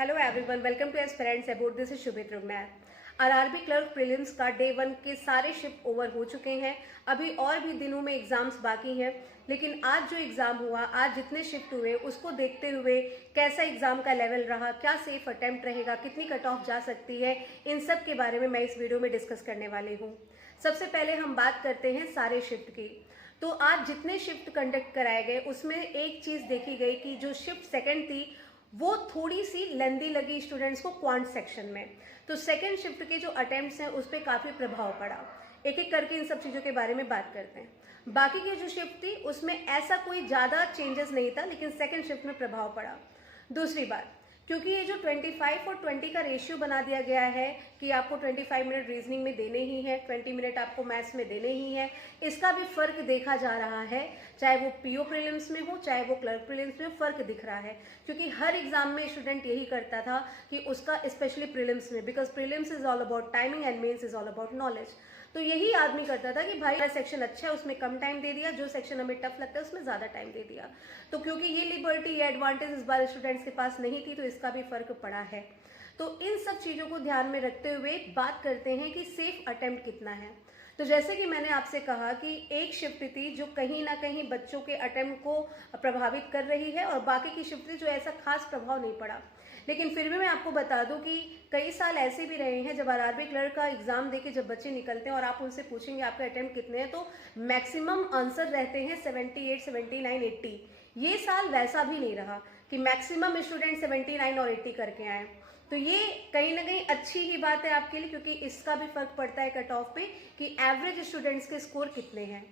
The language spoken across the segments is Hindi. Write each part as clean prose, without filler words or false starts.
Hello everyone, welcome to aspirants about this is Shubhit Rugna. RRB clerk prelims का डे 1 के सारे शिफ्ट ओवर हो चुके हैं। अभी और भी दिनों में एग्जाम्स बाकी हैं, लेकिन आज जो एग्जाम हुआ, आज जितने शिफ्ट हुए उसको देखते हुए कैसा एग्जाम का लेवल रहा, क्या सेफ अटेम्प्ट रहेगा, कितनी कट ऑफ जा सकती है, इन सब के बारे में मैं इस वीडियो में डिस्कस करने वाली हूँ। सबसे पहले हम बात करते हैं सारे शिफ्ट की। तो आज जितने शिफ्ट कंडक्ट कराए गए उसमें एक चीज देखी गई कि जो शिफ्ट सेकंड थी वो थोड़ी सी लेंदी लगी स्टूडेंट्स को क्वांट सेक्शन में। तो सेकंड शिफ्ट के जो अटेम्प्ट्स हैं उस पर काफ़ी प्रभाव पड़ा। एक एक करके इन सब चीज़ों के बारे में बात करते हैं। बाकी की जो शिफ्ट थी उसमें ऐसा कोई ज़्यादा चेंजेस नहीं था, लेकिन सेकंड शिफ्ट में प्रभाव पड़ा। दूसरी बात, क्योंकि ये जो 25 और 20 का रेशियो बना दिया गया है कि आपको 25 मिनट रीजनिंग में देने ही है, 20 मिनट आपको मैथ्स में देने ही है, इसका भी फर्क देखा जा रहा है। चाहे वो पीओ प्रीलिम्स में हो, चाहे वो क्लर्क प्रीलिम्स में, फर्क दिख रहा है। क्योंकि हर एग्जाम में स्टूडेंट यही करता था कि उसका स्पेशली प्रीलिम्स में, because prelims is all about timing and mains is all about knowledge. तो यही आदमी करता था कि भाई हमारा सेक्शन अच्छा है उसमें कम टाइम दे दिया, जो सेक्शन हमें टफ लगता है उसमें ज़्यादा टाइम दे दिया। तो क्योंकि ये लिबर्टी, ये एडवांटेज इस बार स्टूडेंट्स के पास नहीं थी, तो इसका भी फर्क पड़ा है। तो इन सब चीज़ों को ध्यान में रखते हुए बात करते हैं कि सेफ अटेम्प्ट कितना है। तो जैसे कि मैंने आपसे कहा कि एक शिफ्ट थी जो कहीं ना कहीं बच्चों के अटेम्प्ट को प्रभावित कर रही है, और बाकी की शिफ्ट थी जो ऐसा खास प्रभाव नहीं पड़ा। लेकिन फिर भी मैं आपको बता दूं कि कई साल ऐसे भी रहे हैं जब आरआरबी क्लर्क का एग्जाम देके जब बच्चे निकलते हैं और आप उनसे पूछेंगे आपके अटेम्प्ट कितने हैं, तो मैक्सिमम आंसर रहते हैं 78, 79, 80। ये साल वैसा भी नहीं रहा कि मैक्सिमम स्टूडेंट 79 और 80 करके आए। तो ये कहीं ना कहीं अच्छी ही बात है आपके लिए, क्योंकि इसका भी फर्क पड़ता है कट ऑफ पे कि एवरेज स्टूडेंट्स के स्कोर कितने हैं।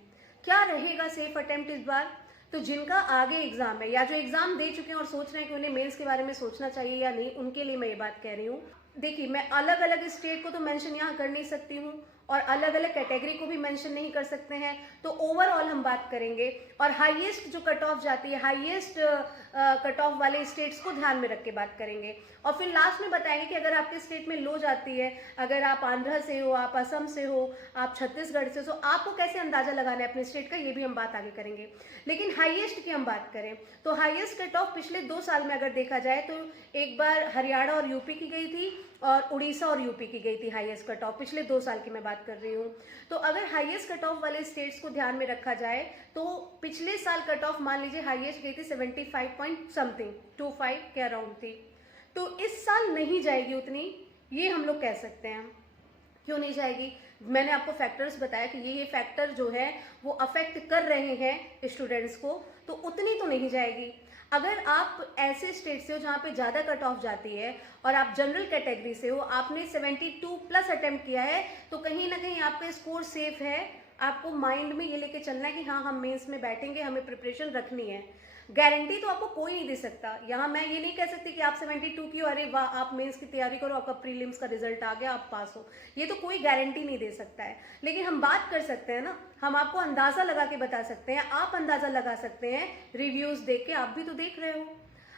क्या रहेगा सेफ अटेम्प्ट इस बार? तो जिनका आगे एग्जाम है या जो एग्जाम दे चुके हैं और सोच रहे हैं कि उन्हें मेंस के बारे में सोचना चाहिए या नहीं, उनके लिए मैं ये बात कह रही हूँ। देखिए, मैं अलग अलग स्टेट को तो मेंशन यहाँ कर नहीं सकती हूँ और अलग अलग कैटेगरी को भी मेंशन नहीं कर सकते हैं, तो ओवरऑल हम बात करेंगे और हाईएस्ट जो कट ऑफ जाती है, हाईएस्ट कट ऑफ वाले स्टेट्स को ध्यान में रख के बात करेंगे। और फिर लास्ट में बताएंगे कि अगर आपके स्टेट में लो जाती है, अगर आप आंध्र से हो, आप असम से हो, आप छत्तीसगढ़ से हो, तो आपको कैसे अंदाजा लगाना है अपने स्टेट का, ये भी हम बात आगे करेंगे। लेकिन हाईएस्ट की हम बात करें तो हाईएस्ट कट ऑफ पिछले 2 साल में अगर देखा जाए तो एक बार हरियाणा और यूपी की गई थी और उड़ीसा और यूपी की गई थी हाईएस्ट कट ऑफ। पिछले 2 साल की मैं बात कर रही हूँ। तो अगर हाईएस्ट कट ऑफ वाले स्टेट्स को ध्यान में रखा जाए तो पिछले साल कट ऑफ मान लीजिए हाईएस्ट गई थी 75 पॉइंट समथिंग, 25 के अराउंड थी। तो इस साल नहीं जाएगी उतनी, ये हम लोग कह सकते हैं। क्यों नहीं जाएगी? मैंने आपको फैक्टर्स बताया कि ये फैक्टर जो है वो अफेक्ट कर रहे हैं स्टूडेंट्स को, तो उतनी तो नहीं जाएगी। अगर आप ऐसे स्टेट से हो जहाँ पे ज़्यादा कट ऑफ जाती है और आप जनरल कैटेगरी से हो, आपने 72 प्लस अटेम्प्ट किया है, तो कहीं ना कहीं आपका स्कोर सेफ है। आपको माइंड में ये लेके चलना है कि हाँ, हम मेंस में बैठेंगे, हमें प्रिपरेशन रखनी है। गारंटी तो आपको कोई नहीं दे सकता। यहाँ मैं ये नहीं कह सकती कि आप 72 की हो, अरे वाह आप मेंस की तैयारी करो, आपका प्रीलिम्स का रिजल्ट आ गया, आप पास हो। ये तो कोई गारंटी नहीं दे सकता है। लेकिन हम बात कर सकते हैं ना, हम आपको अंदाजा लगा के बता सकते हैं, आप अंदाजा लगा सकते हैं रिव्यूज देख के। आप भी तो देख रहे हो,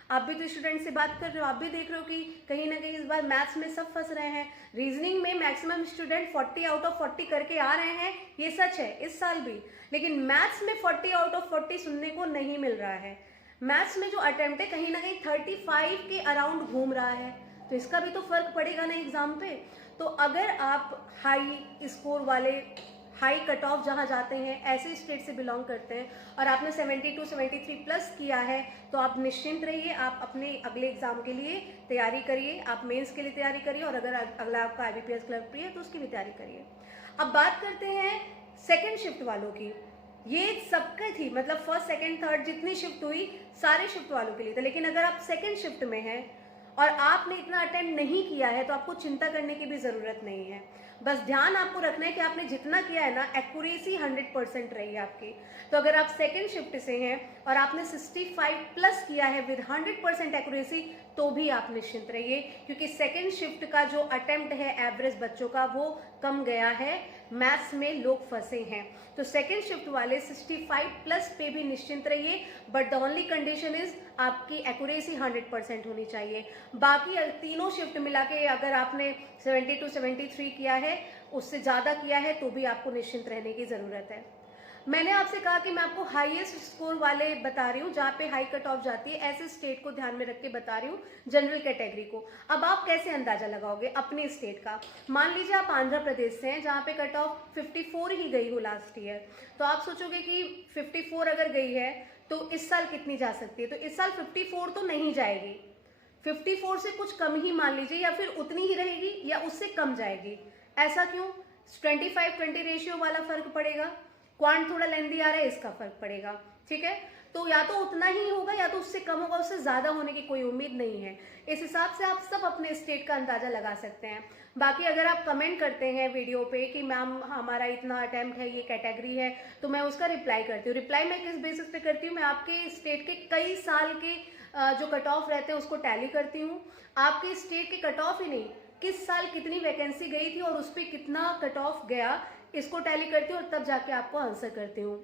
आप भी तो स्टूडेंट से बात कर रहे हो, आप भी देख रहे हो कि कहीं ना कहीं इस बार मैथ्स में सब फंस रहे हैं। रीजनिंग में मैक्सिमम स्टूडेंट 40 आउट ऑफ 40 करके आ रहे हैं, ये सच है इस साल भी। लेकिन मैथ्स में 40 आउट ऑफ 40 सुनने को नहीं मिल रहा है। मैथ्स में जो अटेम्प्ट है कहीं ना कहीं 35 के अराउंड घूम रहा है, तो इसका भी तो फर्क पड़ेगा ना एग्जाम पे। तो अगर आप हाई स्कोर वाले, हाई कट ऑफ जहाँ जाते हैं, ऐसे स्टेट से बिलोंग करते हैं और आपने 72, 73 प्लस किया है, तो आप निश्चिंत रहिए, आप अपने अगले एग्जाम के लिए तैयारी करिए, आप मेंस के लिए तैयारी करिए, और अगर अगला आपका IBPS क्लर्क प्री है तो उसकी भी तैयारी करिए। अब बात करते हैं सेकेंड शिफ्ट वालों की। ये सबके थी, मतलब फर्स्ट सेकेंड थर्ड जितनी शिफ्ट हुई सारे शिफ्ट वालों के लिए था। लेकिन अगर आप सेकेंड शिफ्ट में हैं और आपने इतना अटेम्प्ट नहीं किया है तो आपको चिंता करने की भी ज़रूरत नहीं है। बस ध्यान आपको रखना है कि आपने जितना किया है ना, एक्यूरेसी 100% रही है आपकी। तो अगर आप सेकेंड शिफ्ट से हैं और आपने 65 प्लस किया है विद 100% एक्यूरेसी, तो भी आप निश्चिंत रहिए, क्योंकि सेकेंड शिफ्ट का जो अटेम्प्ट है एवरेज बच्चों का वो कम गया है, मैथ्स में लोग फंसे हैं। तो सेकेंड शिफ्ट वाले 65 प्लस पे भी निश्चिंत रहिए, but the only condition is आपकी एक्यूरेसी 100% होनी चाहिए। बाकी तीनों शिफ्ट मिला के अगर आपने 72, 73 किया है, उससे ज़्यादा किया है, तो भी आपको निश्चिंत रहने की ज़रूरत है। मैंने आपसे कहा कि मैं आपको हाईएस्ट स्कोर वाले बता रही हूँ, जहाँ पे हाई कट ऑफ जाती है, ऐसे स्टेट को ध्यान में रख के बता रही हूँ, जनरल कैटेगरी को। अब आप कैसे अंदाजा लगाओगे अपने स्टेट का? मान लीजिए आप आंध्र प्रदेश से हैं, जहाँ पे कट ऑफ 54 ही गई हो लास्ट ईयर, तो आप सोचोगे कि 54 अगर गई है तो इस साल कितनी जा सकती है? तो इस साल 54 तो नहीं जाएगी, 54 से कुछ कम ही मान लीजिए, या फिर उतनी ही रहेगी या उससे कम जाएगी। ऐसा क्यों? 25-20 रेशियो वाला फर्क पड़ेगा, क्वांट थोड़ा लेंदी आ रहा है, इसका फर्क पड़ेगा। ठीक है, तो या तो उतना ही होगा या तो उससे कम होगा, उससे ज्यादा होने की कोई उम्मीद नहीं है। इस हिसाब से आप सब अपने स्टेट का अंदाजा लगा सकते हैं। बाकी अगर आप कमेंट करते हैं वीडियो पे कि मैम हमारा इतना अटेम्प्ट है, ये कैटेगरी है, तो मैं उसका रिप्लाई करती हूँ। रिप्लाई मैं किस बेसिस पे करती हूँ? मैं आपके स्टेट के कई साल के जो कट ऑफ रहते हैं उसको टैली करती हूँ। आपके स्टेट के कट ऑफ ही नहीं, किस साल कितनी वैकेंसी गई थी और उस पर कितना कट ऑफ गया, इसको टैली करती हूँ और तब जाके आपको आंसर करती हूँ।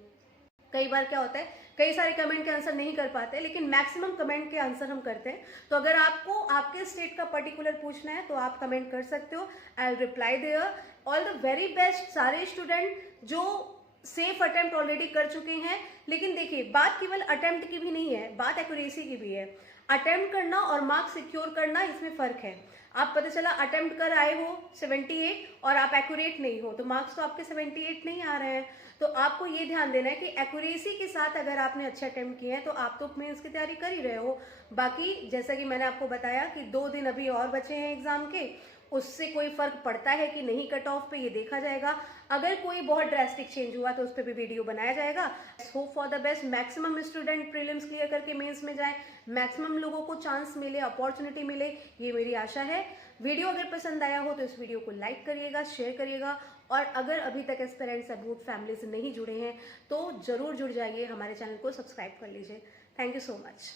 कई बार क्या होता है, कई सारे कमेंट के आंसर नहीं कर पाते, लेकिन मैक्सिमम कमेंट के आंसर हम करते हैं। तो अगर आपको आपके स्टेट का पर्टिकुलर पूछना है तो आप कमेंट कर सकते हो, I will reply there. All the very best सारे स्टूडेंट जो सेफ अटेम्प्ट ऑलरेडी कर चुके हैं। लेकिन देखिए, बात केवल अटेम्प्ट की भी नहीं है, बात एक्यूरेसी की भी है। अटेम्प्ट करना और मार्क्स सिक्योर करना, इसमें फर्क है। आप पता चला अटेम्प्ट कर आए हो 78 और आप एक्यूरेट नहीं हो, तो मार्क्स तो आपके 78 नहीं आ रहे हैं। तो आपको ये ध्यान देना है कि एक्यूरेसी के साथ अगर आपने अच्छे अटेम्प्ट किए हैं तो आप तो मेंस की तैयारी कर ही रहे हो। बाकी जैसा कि मैंने आपको बताया कि 2 दिन अभी और बचे हैं एग्जाम के, उससे कोई फर्क पड़ता है कि नहीं कट ऑफ पे, ये देखा जाएगा। अगर कोई बहुत ड्रास्टिक चेंज हुआ तो उस पर भी वीडियो बनाया जाएगा। Hope for the best, maximum student prelims clear करके मेंस में जाए, मैक्सिमम लोगों को चांस मिले, अपॉर्चुनिटी मिले, ये मेरी आशा है। वीडियो अगर पसंद आया हो तो इस वीडियो को लाइक करिएगा, शेयर करिएगा, और अगर अभी तक एस्पिरेंट्स अबूट फैमिली से नहीं जुड़े हैं तो जरूर जुड़ जाइए, हमारे चैनल को सब्सक्राइब कर लीजिए। Thank you so much.